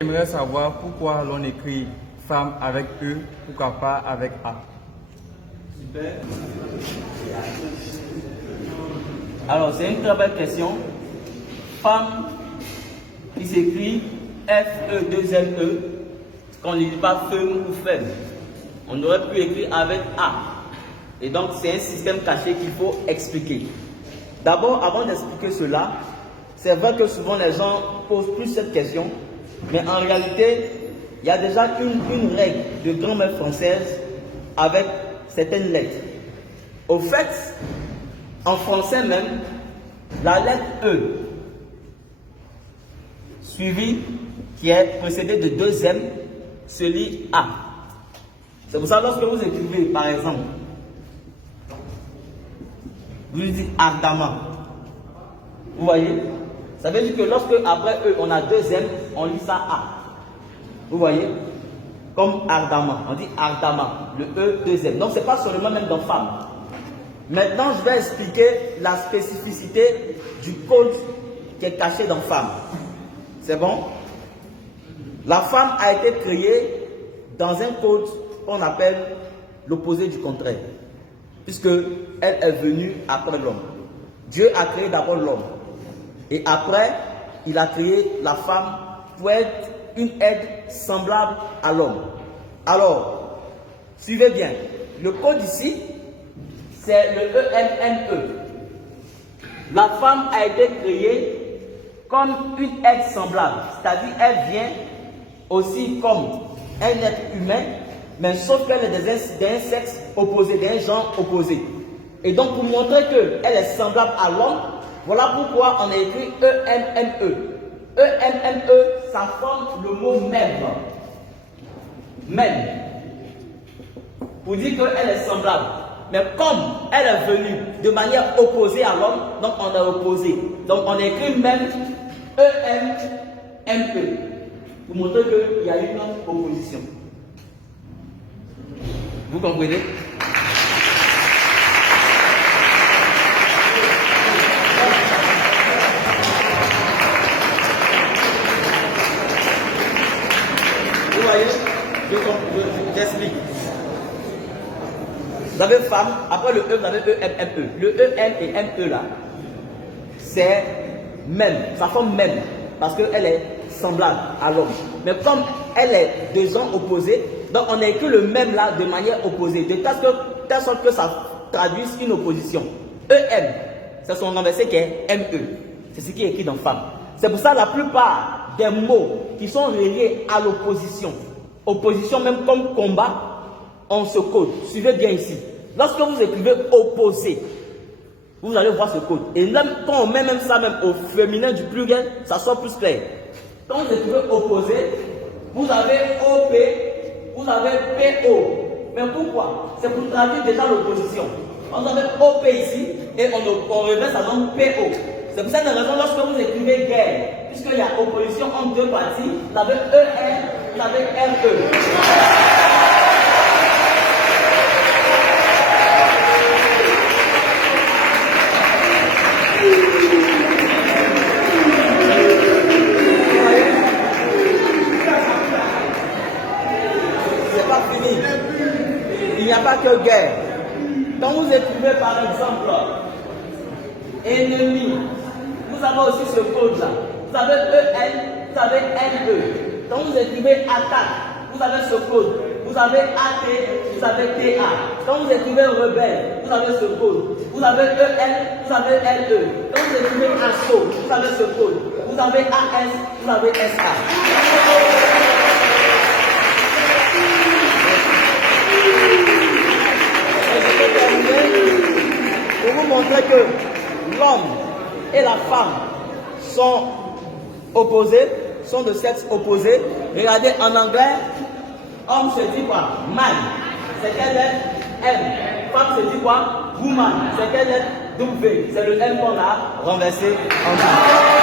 J'aimerais savoir pourquoi l'on écrit femme avec E, pourquoi pas avec A. Super. Alors, c'est une très belle question. Femme qui s'écrit F-E-2-L-E, qu'on ne dit pas femme ou femme. On aurait pu écrire avec A. Et donc, c'est un système caché qu'il faut expliquer. D'abord, avant d'expliquer cela, c'est vrai que souvent les gens posent plus cette question, mais en réalité, il y a déjà une règle de grammaire française avec certaines lettres. Au fait, en français même, la lettre E, suivie, qui est précédée de deux M, se lit A. C'est pour ça que lorsque vous écrivez, par exemple, vous dites ardemment. Vous voyez? Ça veut dire que lorsque après E, on a deux M, on lit ça A. Vous voyez? Comme ardemment. On dit ardemment. Le E, deux M. Donc, ce n'est pas seulement même dans femme. Maintenant, je vais expliquer la spécificité du code qui est caché dans femme. C'est bon? La femme a été créée dans un code qu'on appelle l'opposé du contraire. Puisque elle est venue après l'homme. Dieu a créé d'abord l'homme. Et après, il a créé la femme pour être une aide semblable à l'homme. Alors, suivez bien. Le code ici, c'est le E-M-N-E. La femme a été créée comme une aide semblable. C'est-à-dire, elle vient aussi comme un être humain, mais sauf qu'elle est d'un sexe opposé, d'un genre opposé. Et donc, pour montrer qu'elle est semblable à l'homme, voilà pourquoi on a écrit E-M-M-E. E-M-M-E, ça forme le mot même. Même. Pour dire qu'elle est semblable. Mais comme elle est venue de manière opposée à l'homme, donc on a opposé. Donc on a écrit même E-M-M-E. Pour montrer qu'il y a une opposition. Vous comprenez? Vous voyez? J'explique. Vous avez femme, après le E, vous avez E-M-M-E. Le E-M et M-E là, c'est même, ça forme même, parce qu'elle est semblable à l'homme. Mais comme elle est de genre opposés, donc on a écrit le même là de manière opposée, de telle sorte que ça traduise une opposition. E-M, c'est son renversé qui est M-E. C'est ce qui est écrit dans femme. C'est pour ça que la plupart des mots qui sont reliés à l'opposition, opposition même comme combat, on se code. Suivez bien ici. Lorsque vous écrivez opposé, vous allez voir ce code. Et même quand on met même ça même au féminin du pluriel, ça sort plus clair. Quand vous écrivez opposé, vous avez OP, vous avez PO. Mais pourquoi? C'est pour traduire déjà l'opposition. On avez OP ici et on remet ça dans PO. C'est pour cette raison, lorsque vous écrivez guerre, puisqu'il y a opposition entre deux parties, vous avez ER, vous avez RE. C'est pas fini. Il n'y a pas que guerre. Quand vous écrivez par exemple ennemi, vous avez aussi ce code là. Vous avez EN, vous avez NE. Quand vous écrivez attaque, vous avez ce code. Vous avez AT, vous avez TA. Quand vous écrivez rebelle, vous avez ce code. Vous avez EN, vous avez LE. Quand vous écrivez assaut, vous avez ce code. Vous avez AS, vous avez SA. Pour vous montrer que l'homme et la femme sont opposés, sont de sexe opposé. Regardez en anglais, homme se dit quoi? Man. C'est quelle lettre? M. Femme se dit quoi? Woman. C'est quelle lettre? W. C'est le M qu'on a renversé en bas.